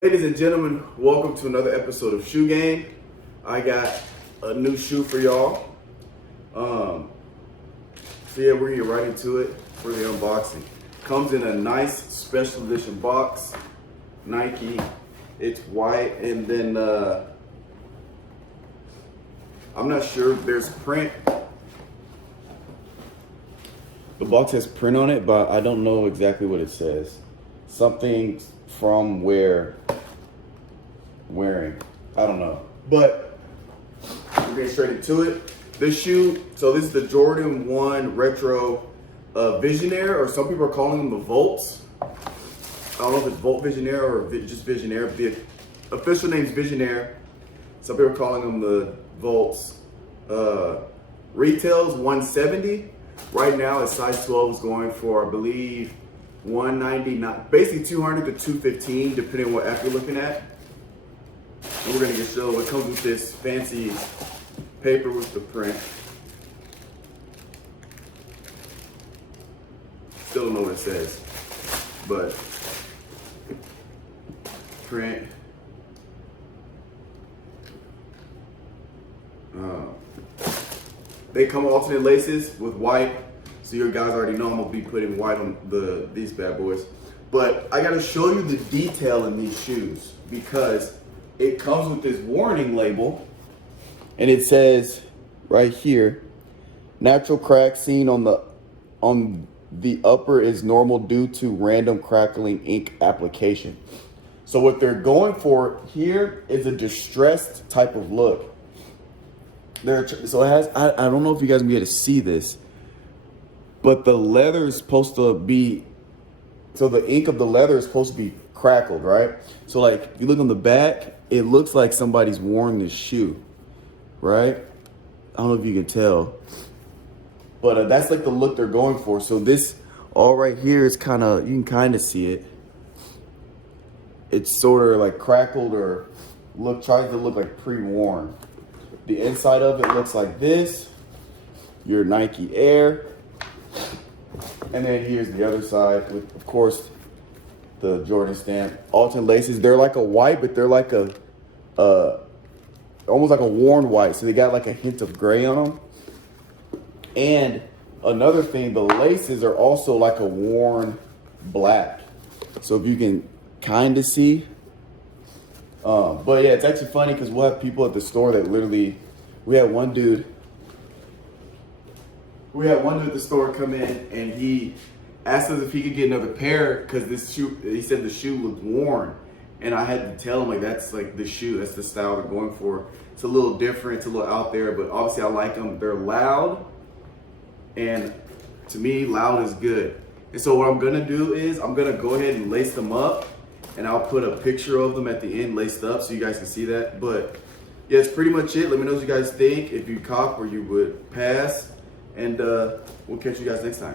Ladies and gentlemen, welcome to another episode of Shoe Game. I got a new shoe for y'all. So yeah, we're gonna get right into it for the unboxing. Comes in a nice special edition box, Nike. It's white, and then I'm not sure if there's print. The box has print on it, but I don't know exactly what it says. Something from wearing. I don't know. But we're getting straight into it. This shoe, so this is the Jordan 1 Retro Visionaire, or some people are calling them the Volts. I don't know if it's Volt Visionaire or just Visionaire. The official name is Visionaire. Some people are calling them the Volts. Retails $170. Right now, a size 12 is going for, I believe, $199, basically $200 to $215, depending on what app you're looking at. And we're gonna get show what comes with this fancy paper with the print. Still don't know what it says, but print. They come with alternate laces with white. So you guys already know I'm gonna be putting white on these bad boys. But I gotta show you the detail in these shoes because it comes with this warning label, and it says right here, natural crack seen on the upper is normal due to random crackling ink application. So what they're going for here is a distressed type of look. So it has, I don't know if you guys can be able to see this, but the leather is supposed to be, so the ink of the leather is supposed to be crackled, right? So like, you look on the back, it looks like somebody's worn this shoe, right? I don't know if you can tell, but that's like the look they're going for. So this all right here is kind of, you can kind of see it. It's sort of like crackled or tries to look like pre-worn. The inside of it looks like this, your Nike Air. And then here's the other side with, of course, the Jordan stamp. Alternate laces, they're like a white, but they're like a, almost like a worn white. So they got like a hint of gray on them. And another thing, the laces are also like a worn black. So if you can kind of see. But yeah, it's actually funny because we'll have people at the store that literally, we had one dude at the store come in and he asked us if he could get another pair because this shoe, he said the shoe looked worn. And I had to tell him, like, that's like the shoe, that's the style they're going for. It's a little different, it's a little out there, but obviously I like them. They're loud, and to me, loud is good. And so what I'm gonna do is I'm gonna go ahead and lace them up, and I'll put a picture of them at the end laced up so you guys can see that. But yeah, it's pretty much it. Let me know what you guys think, if you cop or you would pass, and we'll catch you guys next time.